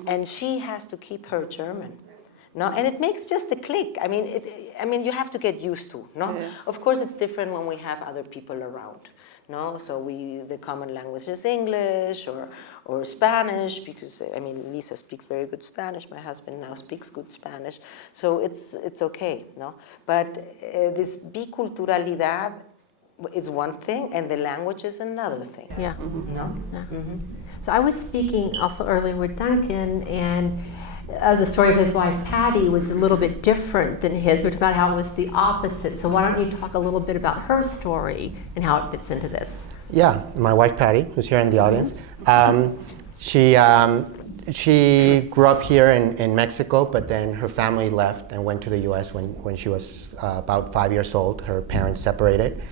and she has to keep her German. No, and it makes just a click. I mean, you have to get used to. No, of course it's different when we have other people around. No, so the common language is English or Spanish, because I mean Lisa speaks very good Spanish. My husband now speaks good Spanish, so it's okay. No, but this biculturalidad is one thing, and the language is another thing. Yeah. No. Yeah. So I was speaking also earlier with Duncan, and the story of his wife Patty was a little bit different than his. We talked about how it was the opposite. So why don't you talk a little bit about her story and how it fits into this? Yeah, my wife Patty, who's here in the audience, she grew up here in Mexico, but then her family left and went to the U.S. when she was about 5 years old. Her parents separated.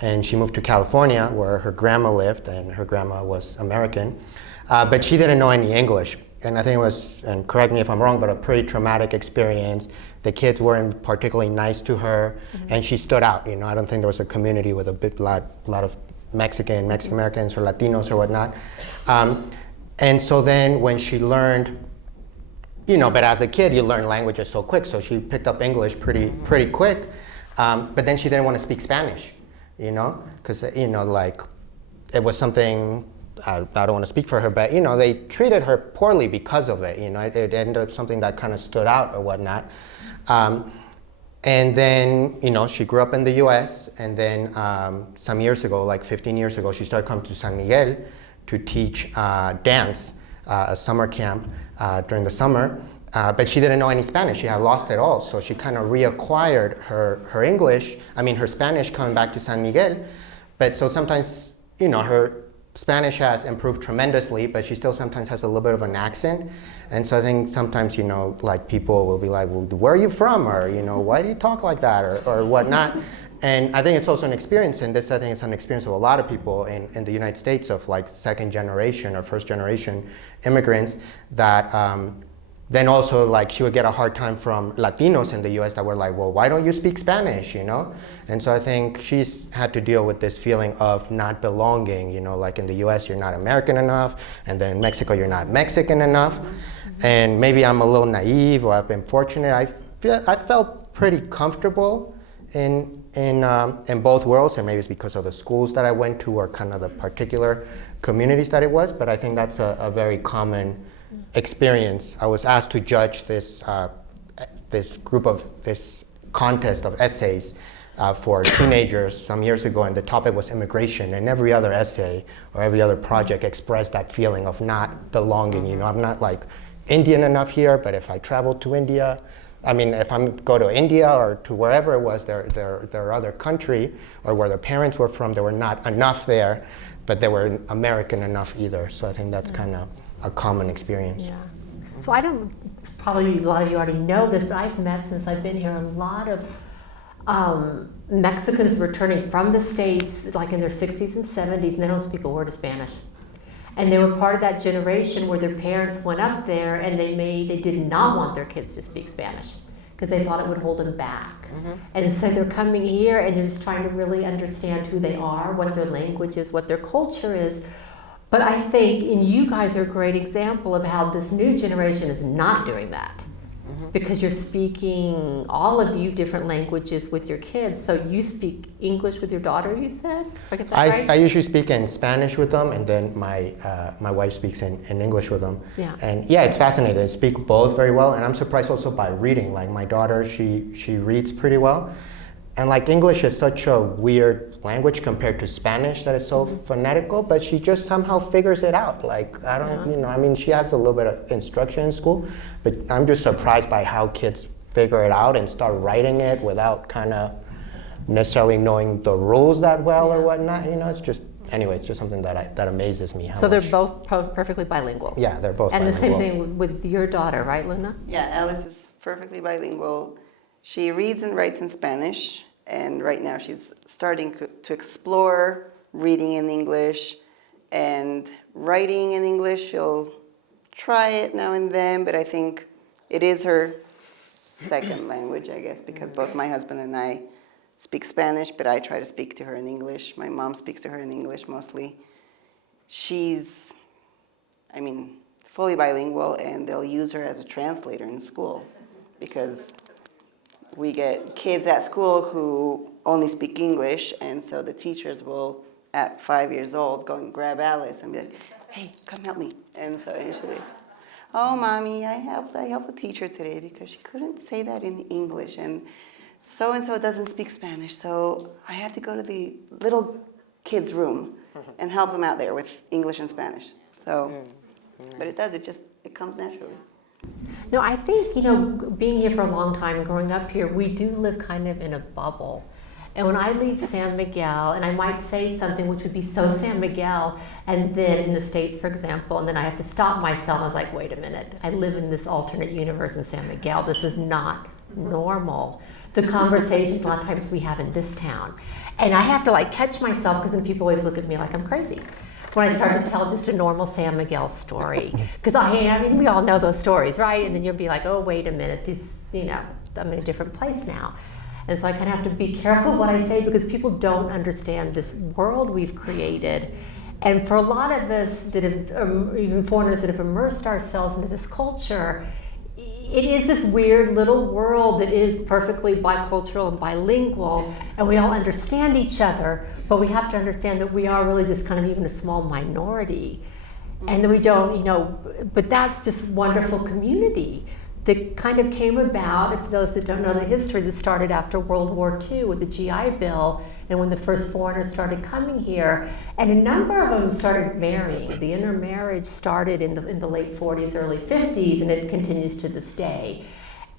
and she moved to California where her grandma lived, and her grandma was American, but she didn't know any English. And I think it was, and correct me if I'm wrong, but a pretty traumatic experience. The kids weren't particularly nice to her, and she stood out. I don't think there was a community with a lot of Mexican Americans or Latinos or whatnot. And so then when she learned, but as a kid you learn languages so quick, so she picked up English pretty quick. But then she didn't want to speak Spanish, because like it was something. I don't want to speak for her, but they treated her poorly because of it. It ended up something that kind of stood out or whatnot. And then she grew up in the U.S. and then some years ago, like 15 years ago, she started coming to San Miguel to teach dance, a summer camp during the summer. But she didn't know any Spanish. She had lost it all, so she kind of reacquired her English. Her Spanish coming back to San Miguel. But so sometimes her Spanish has improved tremendously, but she still sometimes has a little bit of an accent. And so I think sometimes, like people will be like, well, where are you from? Or, why do you talk like that? Or whatnot. And I think it's also an experience, and this I think is an experience of a lot of people in the United States of like second generation or first generation immigrants that then also like she would get a hard time from Latinos in the US that were like, well, why don't you speak Spanish, And so I think she's had to deal with this feeling of not belonging, like in the US you're not American enough, and then in Mexico you're not Mexican enough. And maybe I'm a little naive, or I've been fortunate. I felt pretty comfortable in both worlds, and maybe it's because of the schools that I went to or kind of the particular communities that it was, but I think that's a very common experience. I was asked to judge this contest of essays for teenagers some years ago, and the topic was immigration, and every other essay or every other project expressed that feeling of not belonging. I'm not like Indian enough here, but if I travel to India, if I go to India or to wherever it was, their other country or where their parents were from, there were not enough there, but they were American enough either. So I think that's kind of a common experience. Yeah. So probably a lot of you already know this, but I've met since I've been here a lot of Mexicans returning from the States, like in their 60s and 70s, and they don't speak a word of Spanish. And they were part of that generation where their parents went up there and they did not want their kids to speak Spanish because they thought it would hold them back. And so they're coming here and they're just trying to really understand who they are, what their language is, what their culture is. But I think, and you guys are a great example of how this new generation is not doing that. Because you're speaking, all of you, different languages with your kids. So you speak English with your daughter, you said? If I get that right? I usually speak in Spanish with them, and then my wife speaks in English with them. Yeah. And yeah, it's fascinating. They speak both very well, and I'm surprised also by reading. Like my daughter, she reads pretty well. And like English is such a weird language compared to Spanish that is so phonetical, but she just somehow figures it out. Like, I don't, she has a little bit of instruction in school, but I'm just surprised by how kids figure it out and start writing it without kind of necessarily knowing the rules that well or whatnot. It's just, anyway, it's just something that amazes me. So they're both perfectly bilingual? Yeah, they're both bilingual. And the same thing with your daughter, right, Luna? Yeah, Alice is perfectly bilingual. She reads and writes in Spanish, and right now she's starting to explore reading in English and writing in English. She'll try it now and then, but I think it is her second language, I guess, because both my husband and I speak Spanish, but I try to speak to her in English. My mom speaks to her in English mostly. She's, fully bilingual, and they'll use her as a translator in school because we get kids at school who only speak English, and so the teachers will, at 5 years old, go and grab Alice and be like, hey, come help me. And so usually, oh, Mommy, I helped a teacher today because she couldn't say that in English, and so doesn't speak Spanish, so I had to go to the little kids' room and help them out there with English and Spanish. So, but it comes naturally. No, I think, being here for a long time, growing up here, we do live kind of in a bubble. And when I leave San Miguel, and I might say something which would be so San Miguel, and then in the States, for example, and then I have to stop myself. I was like, wait a minute, I live in this alternate universe in San Miguel. This is not normal the conversations a lot of times we have in this town. And I have to like catch myself because then people always look at me like I'm crazy when I start to tell just a normal San Miguel story. Because I mean, we all know those stories, right? And then you'll be like, oh, wait a minute, this, you know, I'm in a different place now. And so I kind of have to be careful what I say because people don't understand this world we've created. And for a lot of us that have, even foreigners that have immersed ourselves into this culture, it is this weird little world that is perfectly bicultural and bilingual, and we all understand each other, but we have to understand that we are really just kind of even a small minority. And that we don't, you know, but that's just wonderful community that kind of came about, if those that don't know the history, that started after World War II with the GI Bill and when the first foreigners started coming here. And a number of them started marrying. The intermarriage started in the late 40s, early 50s, and it continues to this day.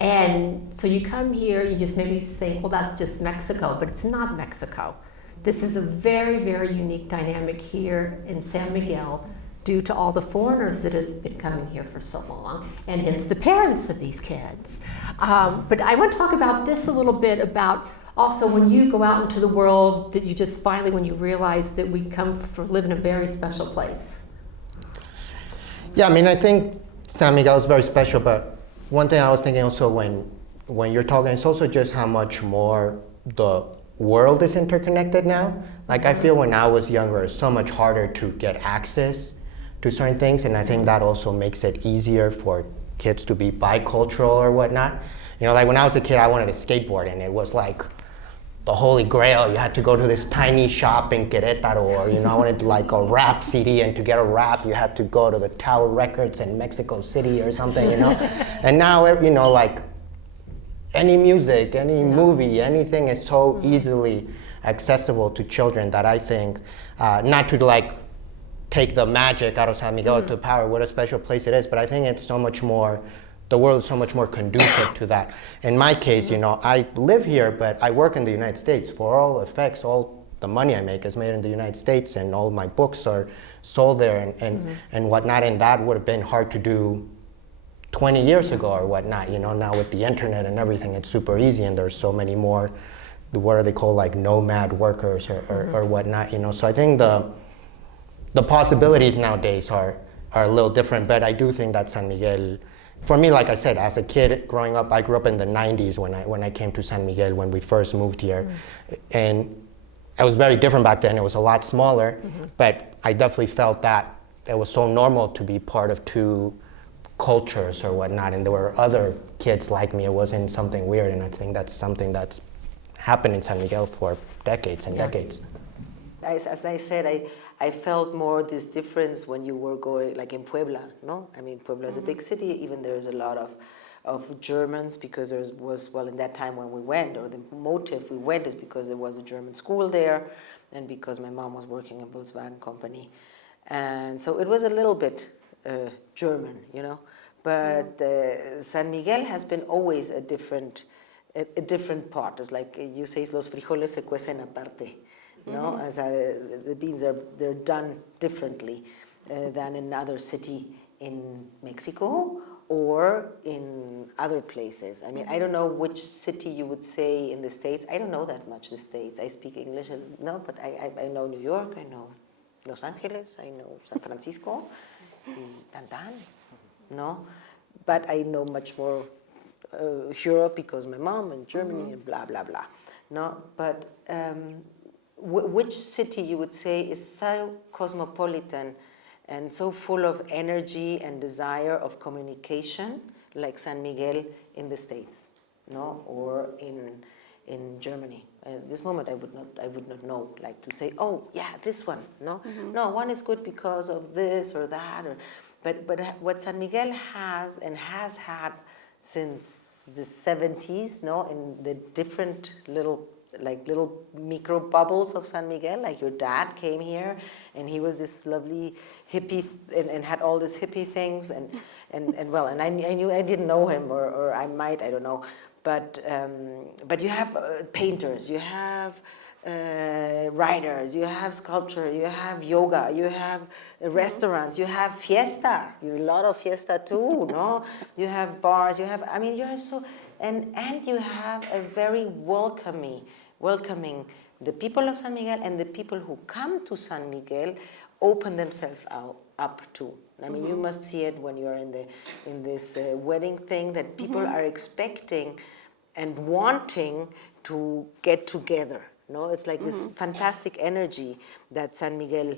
And so you come here, you just maybe think, well, that's just Mexico, but it's not Mexico. This is a very, very unique dynamic here in San Miguel, due to all the foreigners that have been coming here for so long, and hence the parents of these kids. But I want to talk about this a little bit, about also when you go out into the world, that you just finally, when you realize that we live in a very special place. Yeah, I mean, I think San Miguel is very special, but one thing I was thinking also when you're talking, it's also just how much more the world is interconnected now. Like I feel when I was younger, it's so much harder to get access to certain things, and I think that also makes it easier for kids to be bicultural or whatnot. You know, like when I was a kid, I wanted a skateboard, and it was like the holy grail. You had to go to this tiny shop in Querétaro, or you know, I wanted like a rap CD, and to get a rap, you had to go to the Tower Records in Mexico City or something, you know. And now, you know, like any music, any movie, anything is so easily accessible to children that I think, not to like take the magic out of San Miguel to power what a special place it is, but I think it's so much more, the world is so much more conducive to that. In my case, you know, I live here, but I work in the United States. For all effects, all the money I make is made in the United States, and all my books are sold there and whatnot, and that would have been hard to do 20 years ago or whatnot. You know, now with the internet and everything, it's super easy, and there's so many more, what are they called, like nomad workers or whatnot, you know. So I think the possibilities nowadays are a little different, but I do think that San Miguel, for me, like I said, as a kid growing up, I grew up in the 90s when I came to San Miguel, when we first moved here. And it was very different back then. It was a lot smaller, but I definitely felt that it was so normal to be part of two cultures or whatnot, and there were other kids like me. It wasn't something weird, and I think that's something that's happened in San Miguel for decades and decades. As I said, I felt more this difference when you were going, like in Puebla, no? I mean, Puebla is a big city, even there's a lot of Germans, because there was, well, in that time when we went, or the motive we went is because there was a German school there, and because my mom was working in a Volkswagen company. And so it was a little bit German, you know? But San Miguel has been always a different part. It's like you say, los frijoles se cuecen aparte. No, as the beans they're done differently than in another city in Mexico or in other places. I mean, I don't know which city you would say in the States. I don't know that much the States. I speak English, no, but I know New York, I know Los Angeles, I know San Francisco, Tantan, no, but I know much more Europe because my mom and Germany and blah blah blah, no, but. Which city you would say is so cosmopolitan and so full of energy and desire of communication, like San Miguel in the States, no, or in Germany? At this moment, I would not know, like to say, oh yeah, this one, no, no, one is good because of this or that, or, but what San Miguel has and has had since the 70s, no, in the different little micro bubbles of San Miguel. Like your dad came here and he was this lovely hippie and had all these hippie things and well, and I knew, I didn't know him, or I might, I don't know, but you have painters, you have writers, you have sculpture, you have yoga, you have restaurants, you have fiesta, you have a lot of fiesta too, no? You have bars, you have, I mean, you have so, and you have a very welcoming. The people of San Miguel and the people who come to San Miguel open themselves up too. I mean, you must see it when you're in this wedding thing that people are expecting and wanting to get together. No, it's like this fantastic energy that San Miguel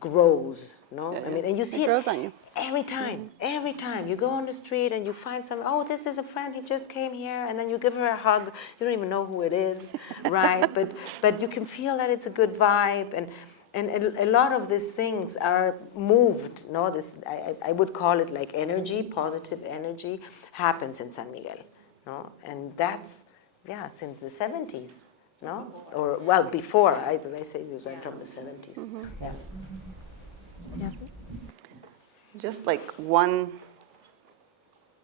grows. No, I mean, and you see it grows on you every time. Every time you go on the street and you find some, oh, this is a friend, he just came here, and then you give her a hug. You don't even know who it is, right? But you can feel that it's a good vibe, and a lot of these things are moved. No, this I would call it like energy, positive energy, happens in San Miguel. No, and that's since the 70s. No, or well before. I say because I'm from the 70s. Yeah. Just like one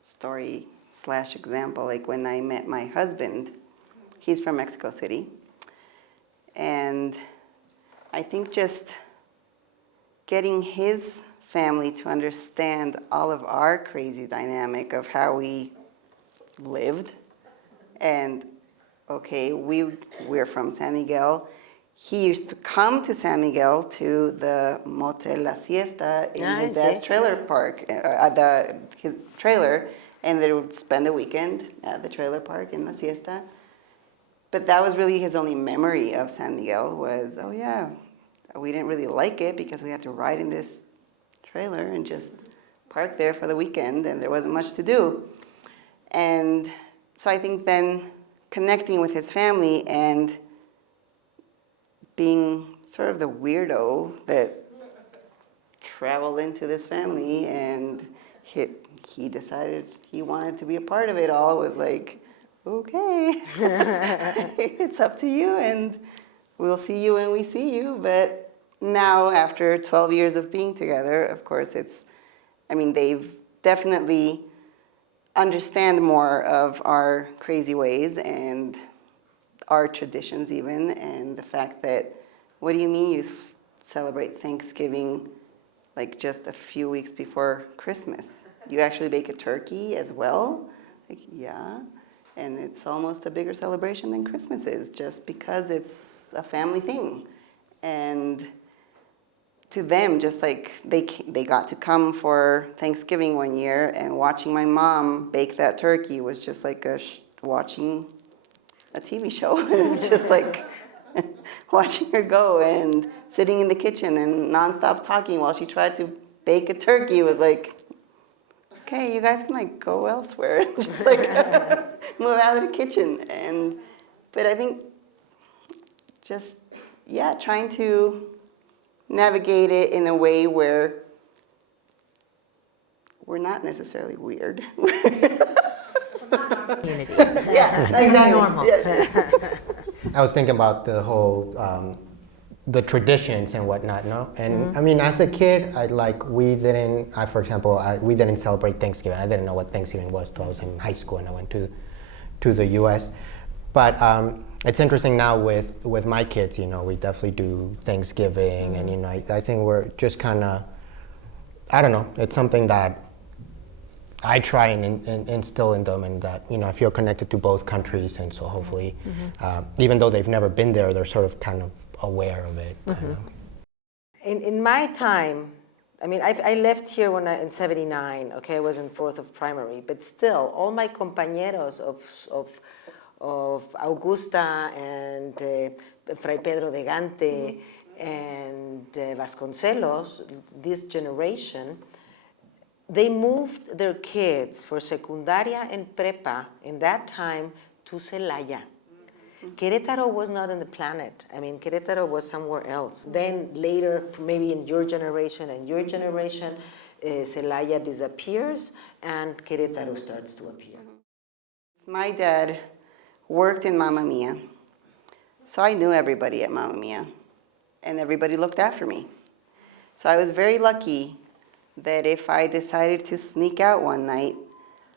story / example, like when I met my husband, he's from Mexico City. And I think just getting his family to understand all of our crazy dynamic of how we lived. And okay, we're from San Miguel. He used to come to San Miguel to the Motel La Siesta in his dad's trailer park, his trailer, and they would spend a weekend at the trailer park in La Siesta. But that was really his only memory of San Miguel was, oh yeah, we didn't really like it because we had to ride in this trailer and just park there for the weekend, and there wasn't much to do. And so I think then connecting with his family and being sort of the weirdo that traveled into this family and he decided he wanted to be a part of it all was like, okay, it's up to you and we'll see you when we see you. But now after 12 years of being together, of course they've definitely understand more of our crazy ways and our traditions even, and the fact that, what do you mean you celebrate Thanksgiving like just a few weeks before Christmas? You actually bake a turkey as well? Like, yeah, and it's almost a bigger celebration than Christmas is, just because it's a family thing. And to them, just like they got to come for Thanksgiving one year, and watching my mom bake that turkey was just like watching a TV show. It's just like watching her go and sitting in the kitchen and nonstop talking while she tried to bake a turkey was like, okay, you guys can like go elsewhere, just like move out of the kitchen. But I think just trying to navigate it in a way where we're not necessarily weird. Community. Yeah, exactly. Normal. Yeah. I was thinking about the whole the traditions and whatnot, no? And I mean, as a kid, we didn't celebrate Thanksgiving. I didn't know what Thanksgiving was until I was in high school and I went to the U.S. But it's interesting now with my kids, we definitely do Thanksgiving, and I think we're just kind of, I don't know, it's something that I try and instill in them, and that I feel connected to both countries, and so hopefully, even though they've never been there, they're sort of kind of aware of it. Kind of. In my time, I left here in '79. Okay, I was in 4th of primary, but still, all my compañeros of Augusta and Fray Pedro de Gante and Vasconcelos, this generation, they moved their kids for secundaria and prepa in that time to Celaya. Querétaro was not on the planet. Querétaro was somewhere else. Then later, maybe in your generation and your generation, Celaya disappears and Querétaro starts to appear. My dad worked in Mamma Mia, so I knew everybody at Mamma Mia, and everybody looked after me. So I was very lucky that if I decided to sneak out one night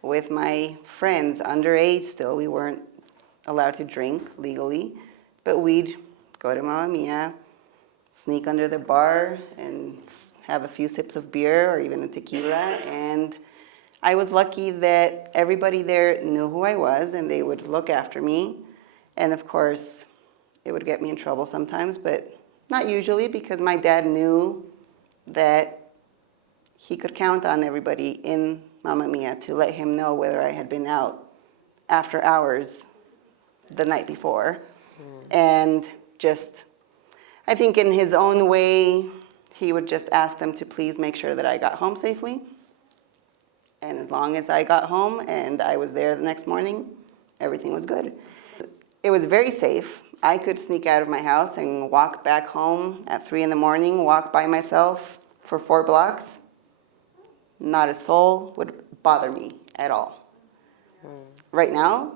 with my friends, underage still, we weren't allowed to drink legally, but we'd go to Mamma Mia, sneak under the bar and have a few sips of beer or even a tequila, and I was lucky that everybody there knew who I was and they would look after me. And of course, it would get me in trouble sometimes, but not usually, because my dad knew that he could count on everybody in Mamma Mia to let him know whether I had been out after hours the night before. And just, I think in his own way, he would just ask them to please make sure that I got home safely. And as long as I got home and I was there the next morning, everything was good. It was very safe. I could sneak out of my house and walk back home at 3 in the morning, walk by myself for 4 blocks. Not a soul would bother me at all. Right now,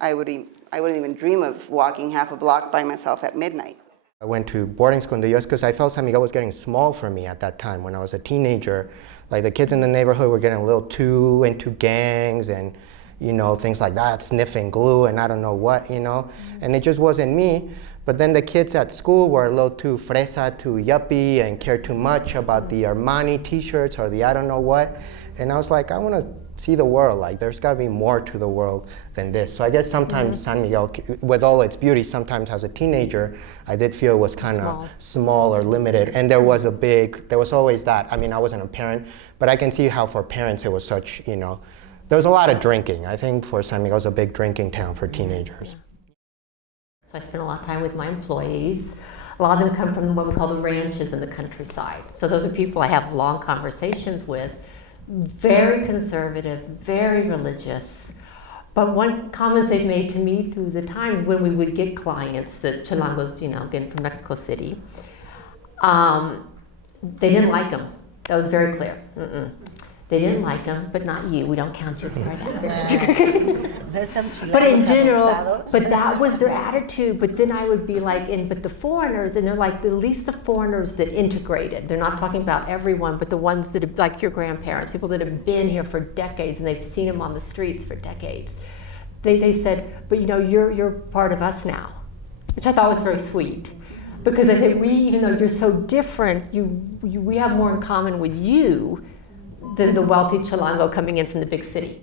I wouldn't even dream of walking half a block by myself at midnight. I went to boarding school in the U.S. because I felt San Miguel was getting small for me at that time when I was a teenager. Like the kids in the neighborhood were getting a little too into gangs and, you know, things like that, sniffing glue and I don't know what, you know, and it just wasn't me. But then the kids at school were a little too fresa, too yuppie, and cared too much about the Armani t-shirts or the I don't know what. And I was like, I want to see the world. Like, there's got to be more to the world than this. So I guess sometimes San Miguel, with all its beauty, sometimes as a teenager, I did feel it was kind of small or limited. And there was always that. I mean, I wasn't a parent, but I can see how for parents it was such, you know, there was a lot of drinking. I think for San Miguel, it's a big drinking town for teenagers. So I spend a lot of time with my employees. A lot of them come from what we call the ranches in the countryside. So those are people I have long conversations with, very conservative, very religious. But one comment they've made to me through the times when we would get clients, the Chilangos, you know, again from Mexico City, they didn't like them. That was very clear. They didn't like them, but not you. We don't count you there. There's some But in Chilangos general, adoptados. but that was their attitude. But then I would be like, but the foreigners, and they're like, at least the foreigners that integrated. They're not talking about everyone, but the ones that have, like your grandparents, people that have been here for decades and they've seen them on the streets for decades. They said, but you know, you're part of us now, which I thought was very sweet. Because I said, even though you're so different, we have more in common with you than the wealthy Chilango coming in from the big city.